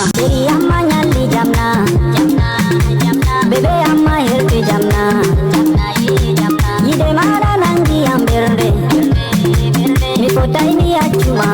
Baby amma nyalli jamna, Bebe amma hirti jamna, Yide mara nangi amberde, Mi fotai mi achuma.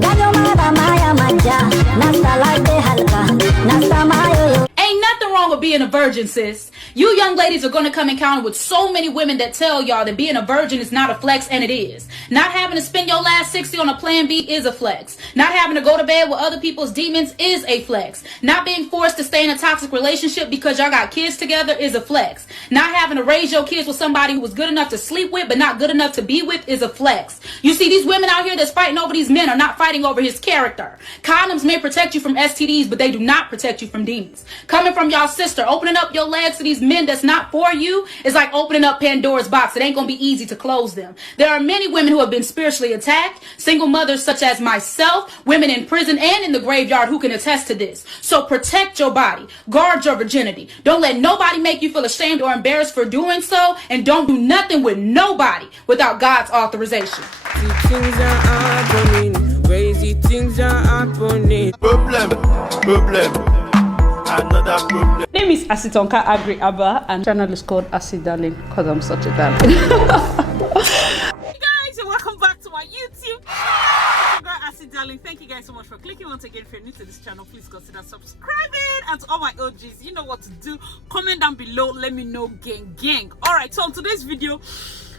Gajo mara maya maja, Nasta lagde halka, Nasta mayo yo. Ain't nothing wrong with being a virgin, sis. You young ladies are going to come encounter with so many women that tell y'all that being a virgin is not a flex, and it is. Not having to spend your last 60 on a plan B is a flex. Not having to go to bed with other people's demons is a flex. Not being forced to stay in a toxic relationship because y'all got kids together is a flex. Not having to raise your kids with somebody who was good enough to sleep with but not good enough to be with is a flex. You see, these women out here that's fighting over these men are not fighting over his character. Condoms may protect you from STDs, but they do not protect you from demons. Coming from y'all sister, opening up your legs to these men that's not for you is like opening up Pandora's box. It ain't gonna be easy to close them. There are many women who have been spiritually attacked, single mothers such as myself, women in prison and in the graveyard who can attest to this. So protect your body, guard your virginity. Don't let nobody make you feel ashamed or embarrassed for doing so, and don't do nothing with nobody without God's authorization. Things are happening, crazy things are happening. Problem. Another problem. Name is Asitonka Agri Abba, and channel is called Asi Darling because I'm such a darling. Hey guys, and welcome back to my YouTube. Asi Darling, thank you guys so much for clicking. Once again, if you're new to this channel, please consider subscribing. And to all my OGs, you know what to do. Comment down below, let me know, gang. Alright, so on today's video,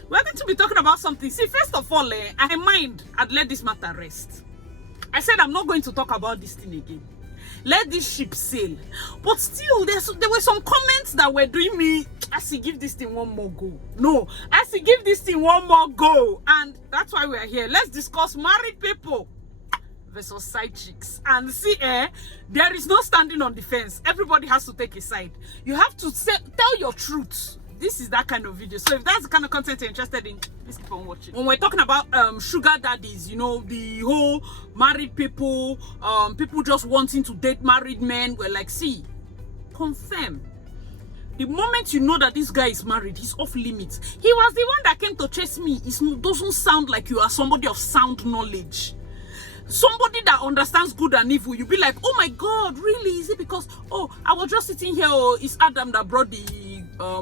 we're going to be talking about something. See, first of all, I mind I'd let this matter rest. I said I'm not going to talk about this thing again. Let this ship sail. But still, there were some comments that were doing me, I see, give this thing one more go. No, I see, give this thing one more go. And that's why we are here. Let's discuss married people versus side chicks. And see, there is no standing on the fence. Everybody has to take a side. You have to tell your truth. This is that kind of video. So if that's the kind of content you're interested in, please keep on watching. When we're talking about sugar daddies, you know, the whole married people, people just wanting to date married men, we're like, see, confirm. The moment you know that this guy is married, he's off limits. He was the one that came to chase me. It doesn't sound like you are somebody of sound knowledge. Somebody that understands good and evil. You'll be like, oh my God, really? Is it because, oh, I was just sitting here, or it's Adam that brought the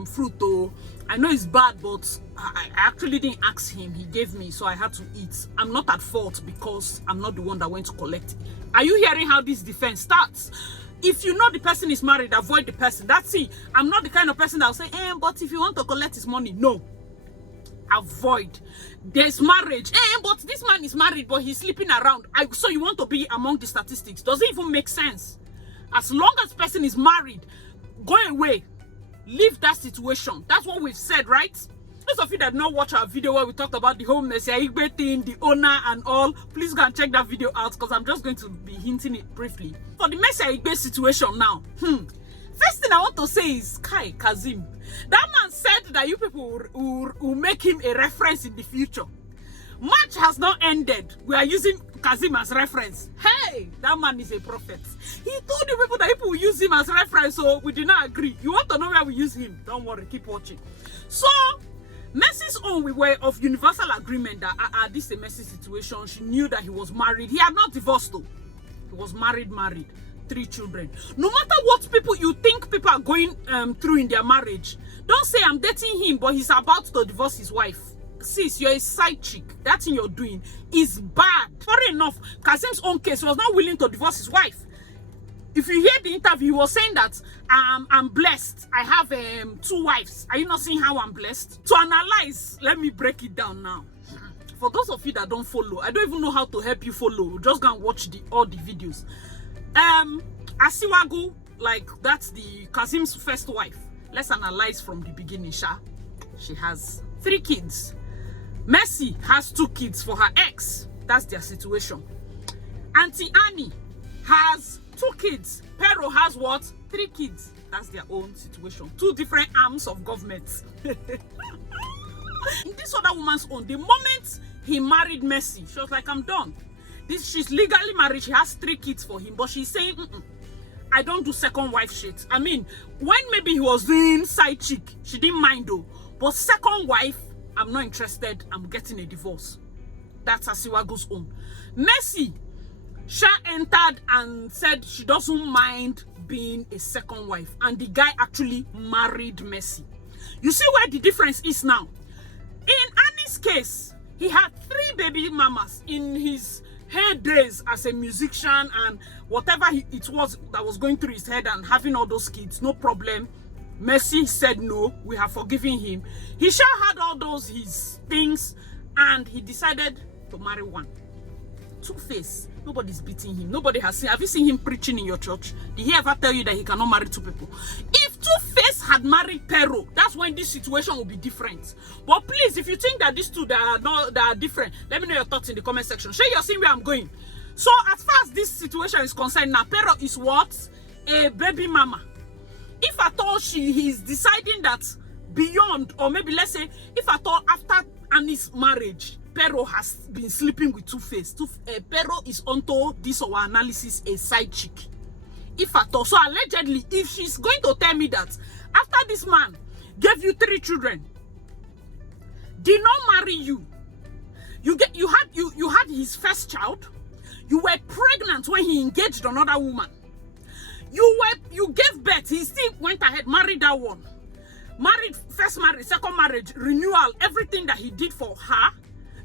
fruit, though. I know it's bad, but I actually didn't ask him. He gave me, so I had to eat. I'm not at fault because I'm not the one that went to collect it. Are you hearing how this defense starts? If you know the person is married, avoid the person. That's it. I'm not the kind of person that will say, but if you want to collect his money, no. Avoid. There's marriage. But this man is married, but he's sleeping around. So you want to be among the statistics. Doesn't even make sense. As long as person is married, go away. Leave that situation. That's what we've said, right? Those of you that not watch our video where we talked about the whole Aigbe thing, the owner and all, please go and check that video out because I'm just going to be hinting it briefly. For the Aigbe situation now, first thing I want to say is Kai Kazim. That man said that you people will make him a reference in the future. March has not ended. We are using Kazim as reference. Hey, that man is a prophet. He told the people that people will use him as reference, so we did not agree. You want to know where we use him? Don't worry, keep watching. So, Mercy's own, we were of universal agreement that this is a messy situation. She knew that he was married. He had not divorced though. He was married. 3 children. No matter what you think people are going through in their marriage, don't say I'm dating him, but he's about to divorce his wife. Sis, you're a side chick. That thing you're doing is bad. Funny enough, Kazim's own case was not willing to divorce his wife. If you hear the interview, he was saying that I'm blessed. I have 2 wives. Are you not seeing how I'm blessed? To analyze, let me break it down now. For those of you that don't follow, I don't even know how to help you follow. Just go and watch all the videos. Asiwaju, like that's the Kazim's first wife. Let's analyze from the beginning, Sha. She has 3 kids. Mercy has 2 kids for her ex. That's their situation. Auntie Annie has 2 kids. Pero has what? 3 kids. That's their own situation. 2 different arms of government. In this other woman's own, the moment he married Mercy, she was like, I'm done. She's legally married. She has 3 kids for him, but she's saying, I don't do second wife shit. I mean, when maybe he was doing side chick, she didn't mind though. But second wife, I'm not interested. I'm getting a divorce. That's Asiwagu's own. Mercy, Sha entered and said she doesn't mind being a second wife, and the guy actually married Mercy. You see where the difference is now? In Annie's case, he had 3 baby mamas in his heydays as a musician, and whatever it was that was going through his head and having all those kids, no problem. Mercy said no, we have forgiven him. He sure had all those his things, and he decided to marry one. Two-Face. Nobody's beating him. Nobody has seen. Have you seen him preaching in your church? Did he ever tell you that he cannot marry 2 people? If Two-Face had married Pero, that's when this situation would be different. But please, if you think that these two that are different, let me know your thoughts in the comment section. Share your seeing where I'm going. So as far as this situation is concerned, now Pero is what? A baby mama. If at all he is deciding that beyond, or maybe let's say, if at all after Annie's marriage, Pero has been sleeping with Two-Face. Pero is onto this our analysis a side chick. If at all, so allegedly, if she's going to tell me that after this man gave you 3 children, did not marry you, you had his first child, you were pregnant when he engaged another woman, you gave birth, he still went ahead, married that one, married, first marriage, second marriage, renewal, everything that he did for her.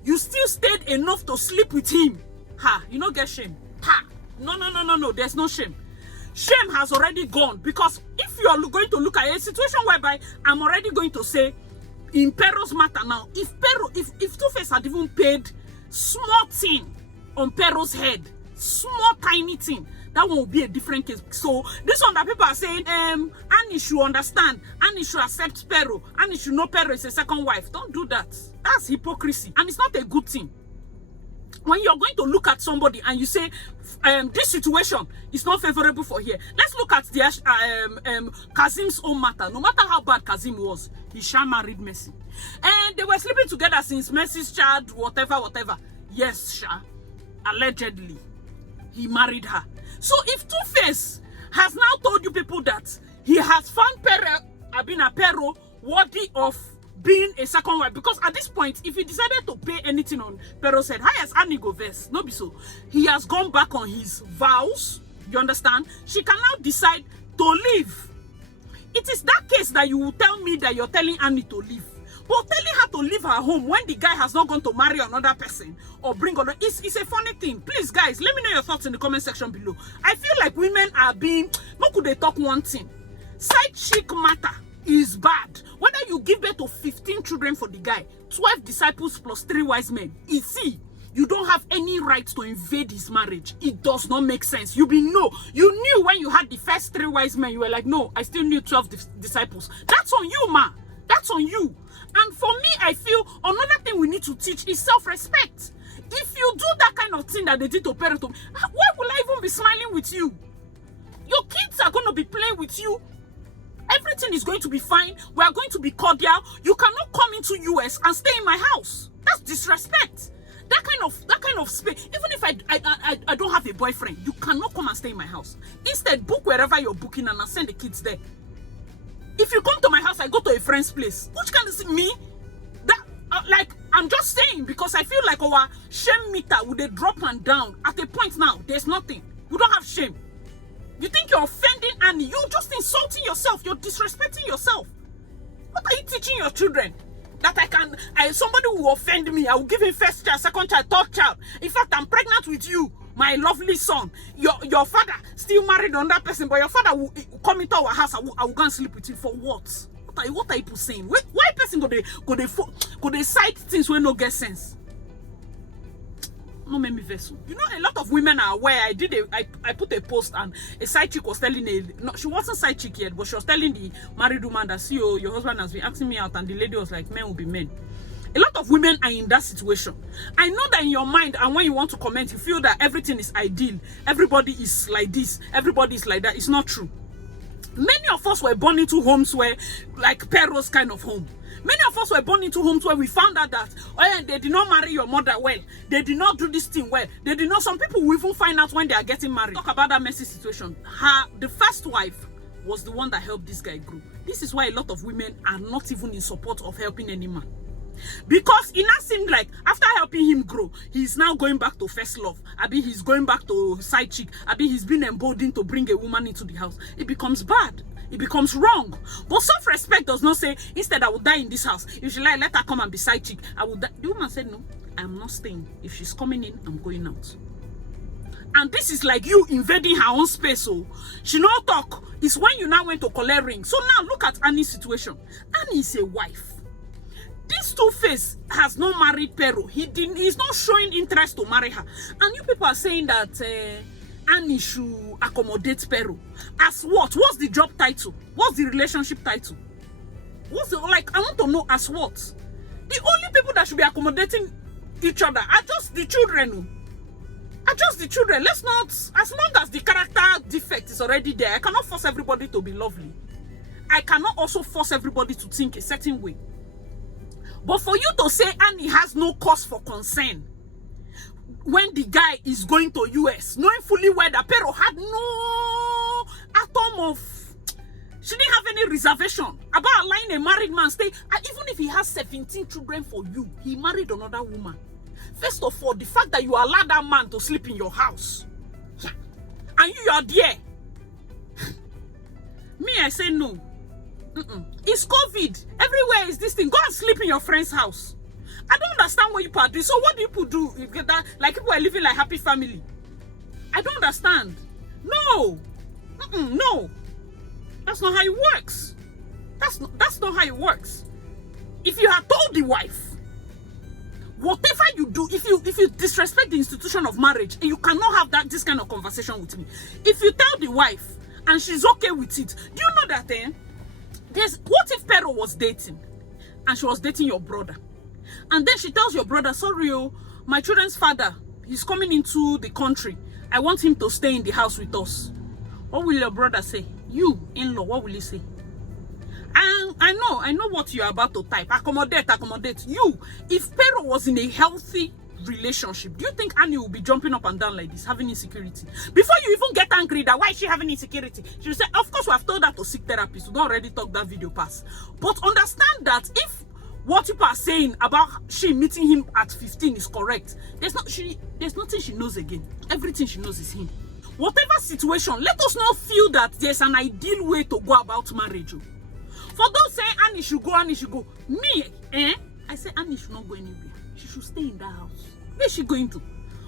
You still stayed enough to sleep with him. Ha, you don't get shame. Ha, no, there's no shame. Shame has already gone, because if you are going to look at a situation whereby I'm already going to say, in Pero's matter now, if Two-Face had even paid small thing on Pero's head, small tiny thing, that one will be a different case. So this one that people are saying, Annie should understand, Annie should accept Pero, Annie should know Pero is a second wife. Don't do that. That's hypocrisy, and it's not a good thing. When you're going to look at somebody and you say, this situation is not favorable for here. Let's look at the Kazim's own matter. No matter how bad Kazim was, he sure married Mercy, and they were sleeping together since Mercy's child, whatever. Yes, sure, allegedly, he married her. So if Two-Face has now told you people that he has found Pero worthy of being a second wife, because at this point, if he decided to pay anything on Pero's head, highest Annie go verse, no be so. He has gone back on his vows. You understand? She can now decide to leave. It is that case that you will tell me that you're telling Annie to leave. But telling her to leave her home when the guy has not gone to marry another person or bring another, it's a funny thing. Please, guys, let me know your thoughts in the comment section below. I feel like women are being, no could they talk one thing. Side chick matter is bad. Whether you give birth to 15 children for the guy, 12 disciples plus 3 wise men, you don't have any right to invade his marriage. It does not make sense. You knew when you had the first 3 wise men, you were like, no, I still need 12 disciples. That's on you, ma. That's on you. And for me, I feel another thing we need to teach is self-respect. If you do that kind of thing that they did to Pero, why will I even be smiling with you? Your kids are going to be playing with you. Everything is going to be fine. We are going to be cordial. You cannot come into US and stay in my house. That's disrespect. That kind of space. Even if I don't have a boyfriend, you cannot come and stay in my house. Instead, book wherever you're booking and I'll send the kids there. If you come to my house, I go to a friend's place. Which can see me? That like I'm just saying, because I feel like our shame meter would they drop and down at a point now. There's nothing. You don't have shame. You think you're offending Annie? You're just insulting yourself. You're disrespecting yourself. What are you teaching your children? That somebody will offend me, I will give him first child, second child, third child. In fact, I'm pregnant with you, my lovely son. Your father still married on that person, but your father will come into our house. I will go and sleep with him for what? What are people saying? Why person go they cite things when no get sense? No make me vessel. You know, a lot of women are aware. I put a post and a side chick was telling she wasn't side chick yet, but she was telling the married woman that, see, your husband has been asking me out, and the lady was like, men will be men. A lot of women are in that situation. I know that in your mind, and when you want to comment, you feel that everything is ideal. Everybody is like this. Everybody is like that. It's not true. Many of us were born into homes where, like Pero's kind of home. Many of us were born into homes where we found out that, they did not marry your mother well. They did not do this thing well. They did not. Some people will even find out when they are getting married. Talk about that messy situation. The first wife was the one that helped this guy grow. This is why a lot of women are not even in support of helping any man. Because it now seemed like after helping him grow, he's now going back to first love. Abi, he's going back to side chick. Abi, he's been emboldened to bring a woman into the house. It becomes bad. It becomes wrong. But self-respect does not say, instead I will die in this house. If she like, let her come and be side chick. I will die. The woman said, no, I'm not staying. If she's coming in, I'm going out. And this is like you invading her own space. So she no talk. It's when you now went to collect ring. So now look at Annie's situation. Annie is a wife. This Two-Face has not married Pero. He's not showing interest to marry her. And you people are saying that Annie should accommodate Pero. As what? What's the job title? What's the relationship title? What's the, like, I want to know as what? The only people that should be accommodating each other are just the children. Are just the children. Let's not, as long as the character defect is already there, I cannot force everybody to be lovely. I cannot also force everybody to think a certain way. But for you to say Annie has no cause for concern when the guy is going to US, knowing fully well that Pero had no atom of, she didn't have any reservation about allowing a married man stay. And even if he has 17 children for you, he married another woman. First of all, the fact that you allow that man to sleep in your house, and you are there. Me, I say no. It's COVID. Everywhere is this thing. Go and sleep in your friend's house. I don't understand what you people are doing. So what do people do? You get that? Like people are living like happy family. I don't understand. No. No. That's not how it works. That's not how it works. If you had told the wife, whatever you do, if you disrespect the institution of marriage, you cannot have this kind of conversation with me. If you tell the wife and she's okay with it, do you know that what if Pero was dating and she was dating your brother, and then she tells your brother, sorry, my children's father, he's coming into the country, I want him to stay in the house with us. What will your brother say? You, in-law, what will he say? And I know what you're about to type. Accommodate. You, if Pero was in a healthy relationship, do you think Annie will be jumping up and down like this, having insecurity? Before you even get angry that why is she having insecurity, she will say, of course we have told her to seek therapist. We don't already talk that video pass. But understand that if what people are saying about she meeting him at 15 is correct, there's nothing she knows again. Everything she knows is him. Whatever situation, let us not feel that there's an ideal way to go about marriage. For those saying Annie should go. Me, I say Annie should not go anywhere. She should stay in that house. Where is she going to?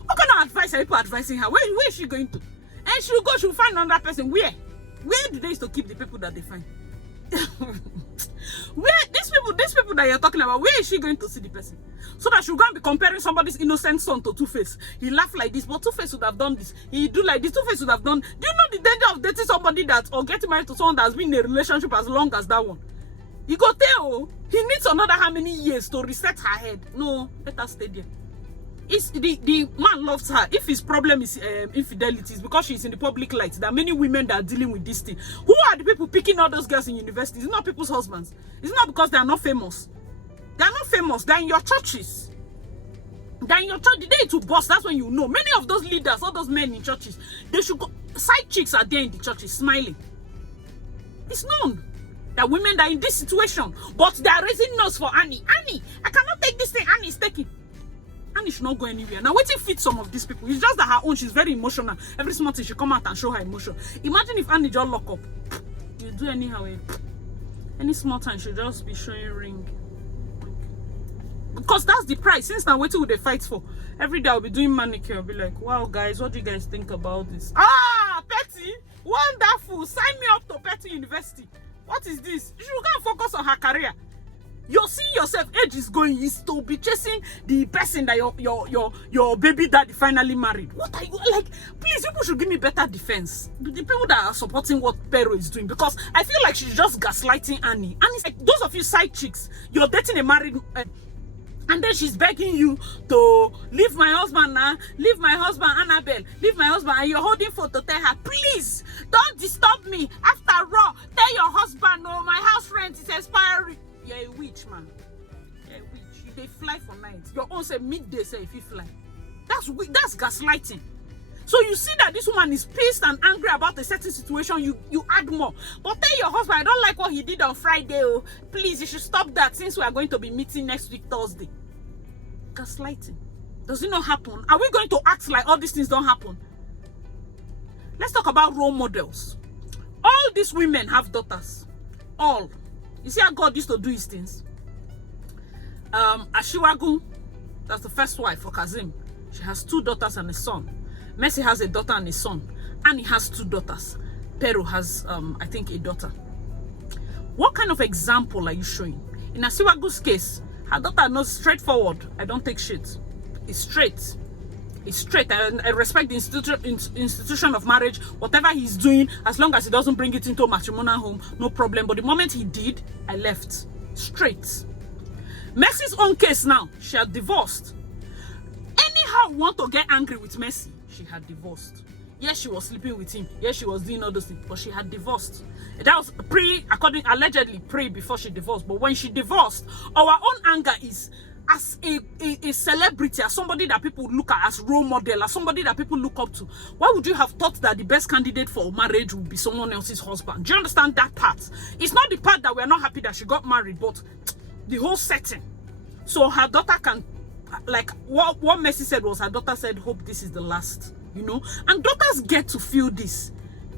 What kind of advice are people advising her? Where is she going to? And she'll go, she'll find another person. Where do they used to keep the people that they find? Where these people that you're talking about, where is she going to see the person? So that she'll go and be comparing somebody's innocent son to Two-Face. He laughed like this, but Two-Face would have done this. He do like this, Two-Face would have done. Do you know the danger of dating somebody that, or getting married to someone that's been in a relationship as long as that one? You go tell, he needs another how many years to reset her head? No, let her stay there. It's the man loves her. If his problem is infidelity, it's because she's in the public light. There are many women that are dealing with this thing. Who are the people picking all those girls in universities? It's not people's husbands. It's not because they are not famous. They are not famous. They're in your churches. They're in your church. The day to bust, that's when you know. Many of those leaders, all those men in churches, they should go. Side chicks are there in the churches smiling. It's known that women are in this situation, but they are raising nose for Annie. Annie, I cannot take this thing Annie is taking. Annie should not go anywhere. Now, waiting fit some of these people. It's just that her own, she's very emotional. Every small thing she come out and show her emotion. Imagine if Annie just lock up. You do anyhow. Any small time, she'll just be showing ring. Because that's the price. Since now, waiting with the fight for. Every day I'll be doing manicure. I'll be like, wow, guys, what do you guys think about this? Ah, Petty! Wonderful! Sign me up to Petty University. What is this? You should go and focus on her career. You're seeing yourself, age is going, is to be chasing the person that your baby daddy finally married. What are you like? Please, people should give me better defense. The people that are supporting what Pero is doing, because I feel like she's just gaslighting Annie. And it's like those of you side chicks, you're dating a married and then she's begging you to leave my husband now, leave my husband Annabelle, leave my husband, and you're holding for to tell her, please don't disturb me. After all, tell your husband, no, my house rent is expiring. You're a witch, man. You're a witch. They fly for night. Your own say midday say if you fly. That's gaslighting. So you see that this woman is pissed and angry about a certain situation, you add more. But tell your husband, I don't like what he did on Friday. Oh, please, you should stop that since we are going to be meeting next week, Thursday. Gaslighting. Does it not happen? Are we going to act like all these things don't happen? Let's talk about role models. All these women have daughters. All. You see how God used to do his things? Asiwaju, that's the first wife for Kazim. She has 2 daughters and a son. Mercy has a daughter and a son. Annie has 2 daughters. Pero has, I think, a daughter. What kind of example are you showing? In Asiwagu's case, her daughter knows straightforward. I don't take shit. It's straight. It's straight. I respect the institution of marriage. Whatever he's doing, as long as he doesn't bring it into a matrimonial home, no problem. But the moment he did, I left. Straight. Mercy's own case now, she had divorced. Anyhow, want to get angry with Mercy, she had divorced. Yes, she was sleeping with him. Yes, she was doing all those things, but she had divorced. That was allegedly before she divorced. But when she divorced, our own anger is as a celebrity, as somebody that people look at as role model, as somebody that people look up to. Why would you have thought that the best candidate for marriage would be someone else's husband? Do you understand that part? It's not the part that we're not happy that she got married, but the whole setting. So her daughter can, like what Mercy said was, her daughter said, hope this is the last, you know. And daughters get to feel this,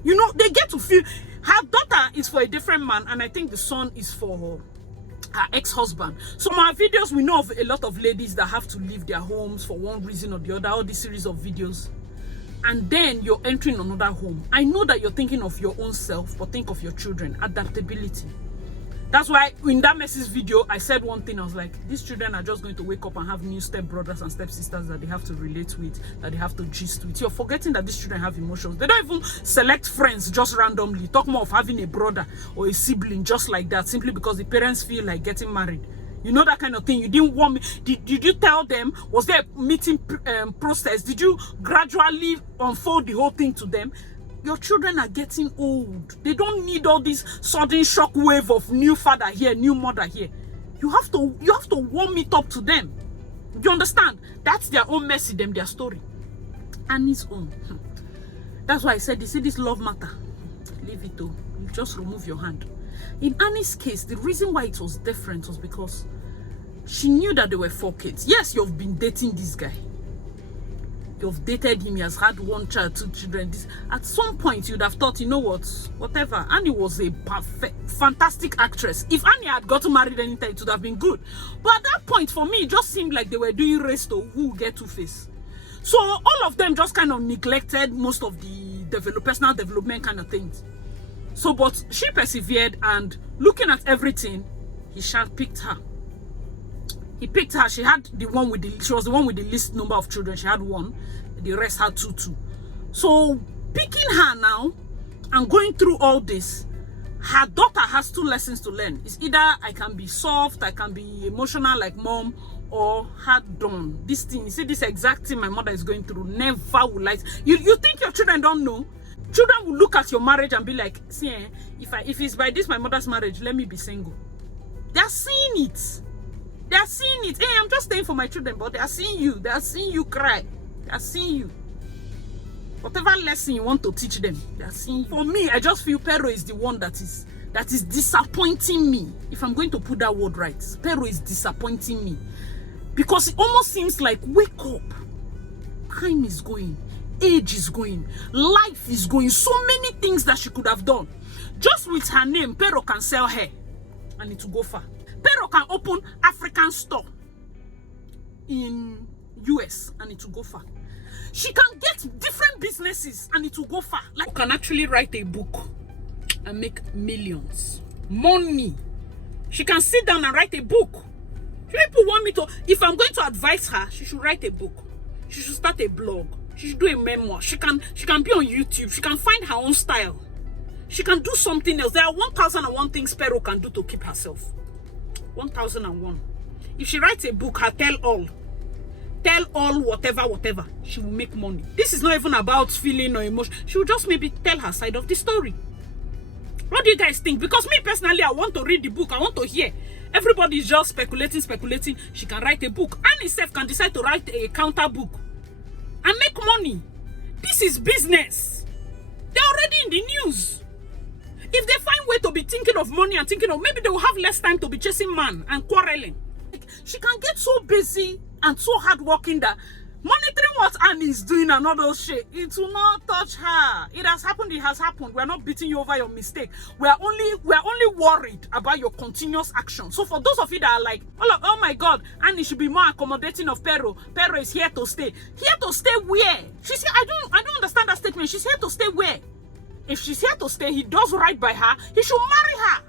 you know. They get to feel, her daughter is for a different man, and I think the son is for her ex-husband. So my videos, we know of a lot of ladies that have to leave their homes for one reason or the other, all these series of videos, and then you're entering another home. I know that you're thinking of your own self, but think of your children. Adaptability. That's why in that Mercy's video, I said one thing. I was like, these children are just going to wake up and have new stepbrothers and stepsisters that they have to relate with, that they have to gist with. You're forgetting that these children have emotions. They don't even select friends just randomly. Talk more of having a brother or a sibling just like that, simply because the parents feel like getting married. You know, that kind of thing. You didn't want me. Did you tell them? Was there a meeting process? Did you gradually unfold the whole thing to them? Your children are getting old. They don't need all this sudden shock wave of new father here, new mother here. You have to warm it up to them. You understand? That's their own Mercy, their story. Annie's own. That's why I said, you see this love matter, leave it though. You just remove your hand. In Annie's case, the reason why it was different was because she knew that there were 4 kids. Yes, you've been dating this guy. You've dated him, he has had 1 child, 2 children. At some point, you'd have thought, you know what, whatever. Annie was a fantastic actress. If Annie had gotten married anytime, it would have been good. But at that point, for me, it just seemed like they were doing race to who will get 2 face. So all of them just kind of neglected most of the personal development kind of things. So, but she persevered, and looking at everything, he picked her. He picked her. She had the one with she was the one with the least number of children. She had 1. The rest had 2. So picking her now and going through all this, her daughter has 2 lessons to learn. It's either I can be soft, I can be emotional like mom, or hard done. This thing, you see, this exact thing my mother is going through, never will like. You think your children don't know? Children will look at your marriage and be like, see, if it's by this my mother's marriage, let me be single. They are seeing it. They are seeing it. Hey, I'm just staying for my children, but they are seeing you. They are seeing you cry. They are seeing you. Whatever lesson you want to teach them, they are seeing you. For me, I just feel Pero is the one that is disappointing me. If I'm going to put that word right, Pero is disappointing me. Because it almost seems like, wake up. Time is going. Age is going. Life is going. So many things that she could have done. Just with her name, Pero can sell hair. And it will go far. Pero can open African store in US and it will go far. She can get different businesses and it will go far. Like, can actually write a book and make millions. Money. She can sit down and write a book. People want me to, if I'm going to advise her, she should write a book. She should start a blog. She should do a memoir. She can be on YouTube. She can find her own style. She can do something else. There are 1001 things Pero can do to keep herself. 1001. If she writes a book, her tell all, whatever, she will make money. This is not even about feeling or emotion. She will just maybe tell her side of the story. What do you guys think? Because me personally, I want to read the book. I want to hear. Everybody is just speculating. She can write a book. Annie herself can decide to write a counter book and make money. This is business. They're already in the news. If they find way to be thinking of money and thinking of, maybe they will have less time to be chasing man and quarreling. She can get so busy and so hardworking that monitoring what Annie is doing and all those shit, it will not touch her. It has happened, it has happened. We're not beating you over your mistake. We're only worried about your continuous action. So for those of you that are like, oh my God, Annie should be more accommodating of Pero. Pero is here to stay. Here to stay where? She said, I don't understand that statement. She's here to stay where? If she's here to stay, he does right by her, he should marry her.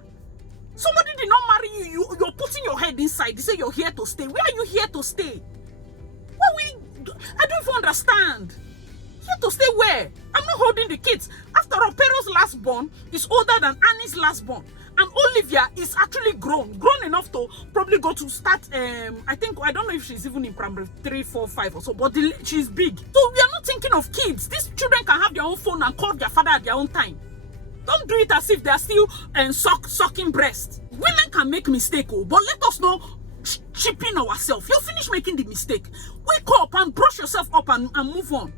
Somebody did not marry you. You're putting your head inside. They say you're here to stay. Where are you here to stay? I don't even understand. Here to stay where? I'm not holding the kids. After all, Pero's last born is older than Annie's last born. And Olivia is actually grown enough to probably go to start, I don't know if she's even in primary 3, 4, 5 or so, but she's big. So we are not thinking of kids. These children can have their own phone and call their father at their own time. Don't do it as if they are still sucking breast. Women can make mistakes, but let us know chipping ourselves. You finish making the mistake. Wake up and brush yourself up and move on.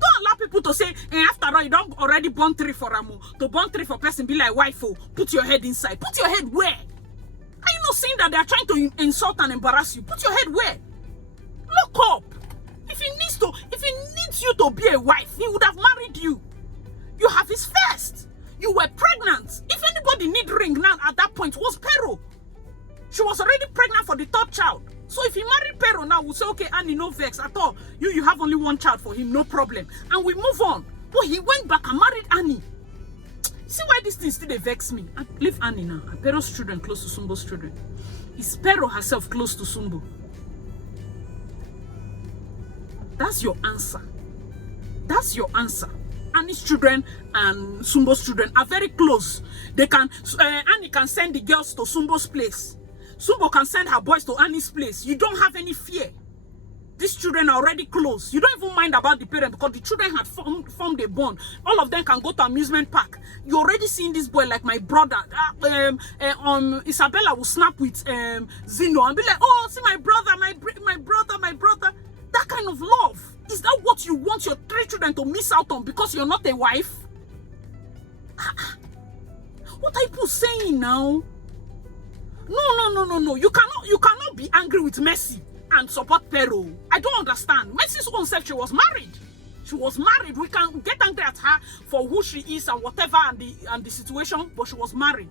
Don't allow people to say, after all, you don't already born 3 for Ramu. To born 3 for person be like wife. Put your head inside. Put your head where? Are you not seeing that they are trying to insult and embarrass you? Put your head where? Look up. If he needs you to be a wife, he would have married you. You have his first. You were pregnant. If anybody need ring now at that point was Pero. She was already pregnant for the 3rd child. So if he married Pero now, we'll say, okay, Annie, no vex at all. You have only 1 child for him, no problem. And we move on. But he went back and married Annie. See why this thing still vex me? I leave Annie now. Pero's children close to Sumbo's children. Is Pero herself close to Sumbo? That's your answer. That's your answer. Annie's children and Sumbo's children are very close. They can, Annie can send the girls to Sumbo's place. Sumbo can send her boys to Annie's place. You don't have any fear. These children are already close. You don't even mind about the parents because the children had formed a bond. All of them can go to amusement park. You're already seeing this boy like my brother. Isabella will snap with Zino and be like, oh, see my brother, my brother. That kind of love. Is that what you want your 3 children to miss out on because you're not a wife? What are people saying now? No. You cannot be angry with Mercy and support Pero. I don't understand. Mercy's own self, she was married. We can get angry at her for who she is and whatever and the situation, but she was married.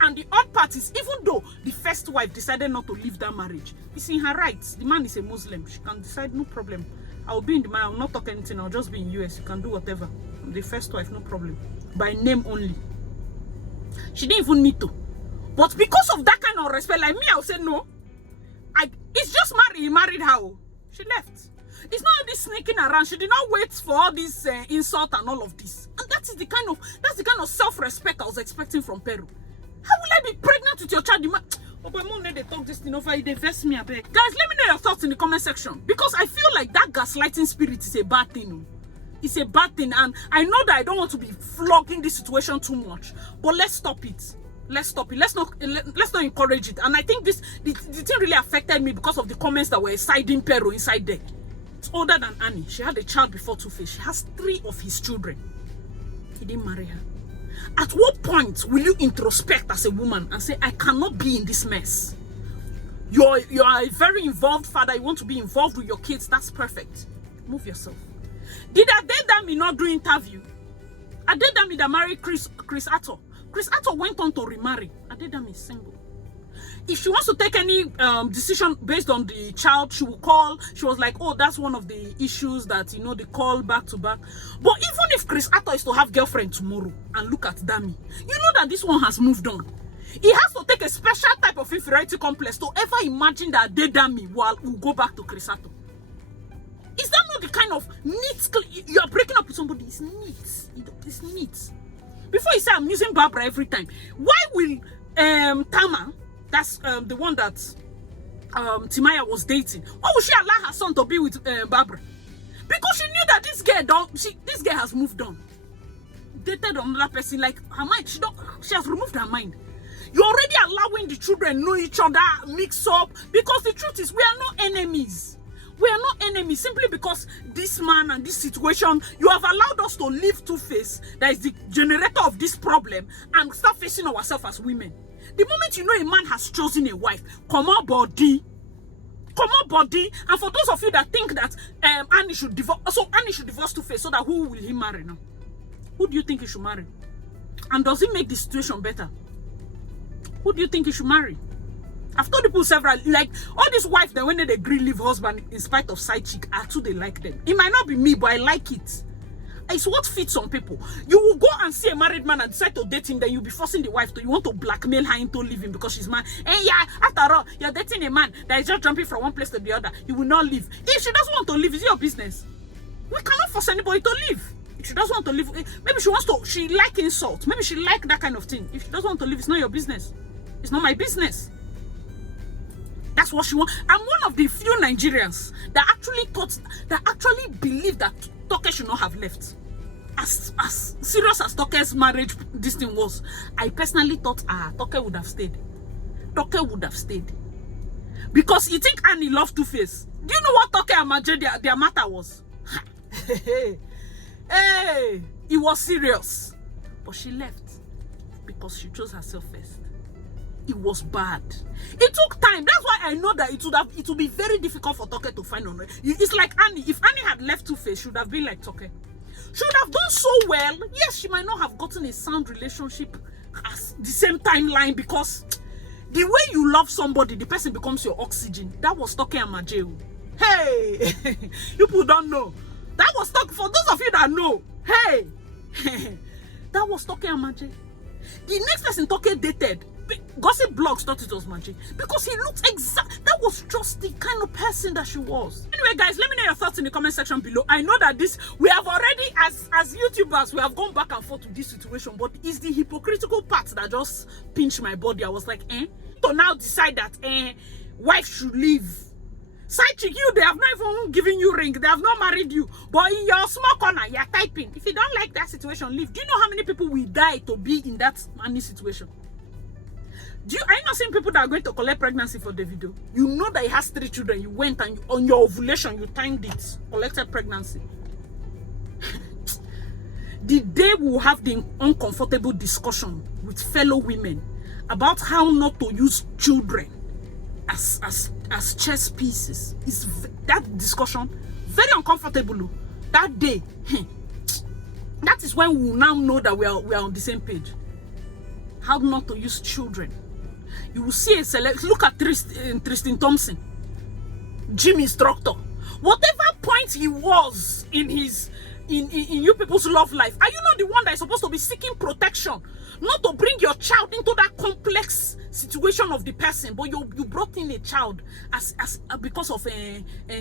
And the odd part is, even though the first wife decided not to leave that marriage, it's in her rights. The man is a Muslim. She can decide, no problem. I will be in the man. I will not talk anything. I'll just be in US. You can do whatever. The first wife, no problem. By name only. She didn't even need to. But because of that kind of respect, like me, I'll say no. It's just married. He married her. She left. It's not this sneaking around. She did not wait for all this insult and all of this. And that's the kind of self-respect I was expecting from Peru. How will I be pregnant with your child? Oh, but mom, they talk this thing over. They vest me a bit. Guys, let me know your thoughts in the comment section. Because I feel like that gaslighting spirit is a bad thing. It's a bad thing. And I know that I don't want to be flogging this situation too much. But let's stop it. Let's stop it. Let's not encourage it. And I think the thing really affected me because of the comments that were siding Pero inside there. It's older than Annie. She had a child before Two-Face. She has 3 of his children. He didn't marry her. At what point will you introspect as a woman and say, I cannot be in this mess? You're a very involved father. You want to be involved with your kids. That's perfect. Move yourself. Did Adedami not do interview? Adedami that married Chris Atto. Chris Atto went on to remarry. Adedami is single. If she wants to take any decision based on the child, she will call. She was like, oh, that's one of the issues that, they call back to back. But even if Chris Atto is to have girlfriend tomorrow and look at Dami, you know that this one has moved on. He has to take a special type of inferiority complex to ever imagine that Dami will go back to Chris Atto. Is that not the kind of neat, you are breaking up with somebody, it's neat. It's neat. Before you say I'm using Barbara every time, why will Tama, that's the one that Timaya was dating, why would she allow her son to be with Barbara? Because she knew that this girl has moved on. Dated another person, like her mind, she has removed her mind. You're already allowing the children know each other, mix up, because the truth is we are not enemies. We are not enemies simply because this man and this situation, you have allowed us to leave Two-Face, that is the generator of this problem, and start facing ourselves as women. The moment you know a man has chosen a wife, come on body. And for those of you that think that Annie should divorce Two-Face, so that who will he marry now? Who do you think he should marry? And does it make the situation better? Who do you think he should marry? I've told people several, like all these wives that when they agree leave husband in spite of side chick, they like them. It might not be me, but I like it. It's what fits some people. You will go and see a married man and decide to date him, then you'll be forcing the wife to, you want to blackmail her into leaving because she's mad. And yeah, after all, you're dating a man that is just jumping from one place to the other. You will not leave. If she doesn't want to leave, it's your business. We cannot force anybody to leave. If she doesn't want to leave, maybe she like insult. Maybe she like that kind of thing. If she doesn't want to leave, it's not your business. It's not my business. That's what she wants. I'm one of the few Nigerians that actually believe that Toke should not have left. As serious as Toke's marriage this thing was, I personally thought Toke would have stayed. Toke would have stayed. Because you think Annie loved Two-Face. Do you know what Toke and Maje their matter was? Hey, it was serious. But she left because she chose herself first. It was bad. It took time. That's why I know that it would be very difficult for Toke to find on. It's like Annie. If Annie had left Two-Face, she would have been like Toke. She would have done so well. Yes, she might not have gotten a sound relationship as the same timeline, because the way you love somebody, the person becomes your oxygen. That was Toke and Maje. Hey, you people don't know. That was Toke. For those of you that know, hey, that was Toke and Maje. The next person Toke dated, gossip blogs thought it was Maje because he looked exact. That was just the kind of person that she was. Anyway, guys, let me know your thoughts in the comment section below. I know that we have already, as YouTubers, we have gone back and forth to this situation, but it's the hypocritical part that just pinched my body. I was like, to now decide that wife should leave. Side chick, they have not even given you ring, they have not married you, but in your small corner, you're typing. If you don't like that situation, leave. Do you know how many people will die to be in that money situation? Are you not seeing people that are going to collect pregnancy for the video? You know that he has 3 children. You went and on your ovulation, you timed it, collected pregnancy. The day we will have the uncomfortable discussion with fellow women about how not to use children as chess pieces, is that discussion very uncomfortable. That day, that is when we will now know that we are on the same page. How not to use children. You will see a select. Look at Tristan Thompson, gym instructor. Whatever point he was in you people's love life, are you not the one that is supposed to be seeking protection, not to bring your child into that complex situation of the person? But you brought in a child as because of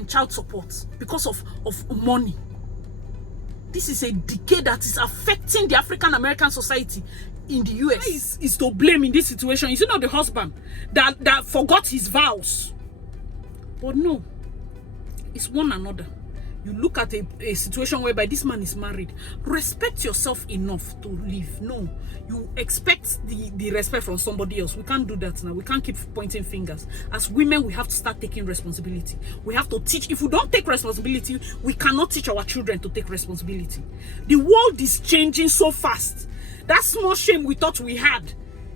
child support, because of money. This is a decay that is affecting the African American society in the US. Is to blame in this situation. Is it not the husband that forgot his vows? But no, it's one another. You look at a situation whereby this man is married. Respect yourself enough to leave. No, you expect the respect from somebody else. We can't do that now. We can't keep pointing fingers. As women, we have to start taking responsibility. We have to teach. If we don't take responsibility, we cannot teach our children to take responsibility. The world is changing so fast. That small shame we thought we had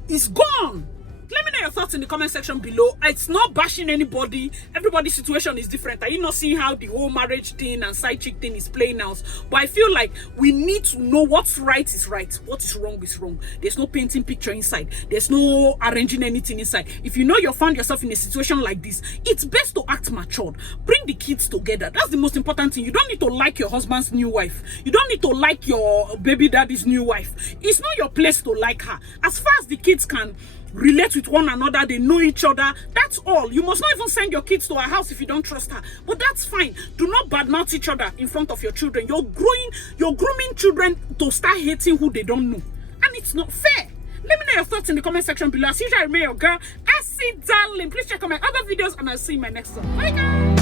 is gone. Let me know your thoughts in the comment section below. It's not bashing anybody. Everybody's situation is different. Are you not seeing how the whole marriage thing and side chick thing is playing out? But I feel like we need to know what's right is right, what's wrong is wrong. There's no painting picture inside. There's no arranging anything inside. If you know you found yourself in a situation like this, it's best to act matured. Bring the kids together. That's the most important thing. You don't need to like your husband's new wife. You don't need to like your baby daddy's new wife. It's not your place to like her. As far as the kids can relate with one another, they know each other, that's all. You must not even send your kids to her house if you don't trust her, but that's fine. Do not badmouth each other in front of your children. You're grooming children to start hating who they don't know, and it's not fair. Let me know your thoughts in the comment section below. As usual, I remain your girl, Asi Darling. Please check out my other videos, and I'll see you in my next one. Bye guys.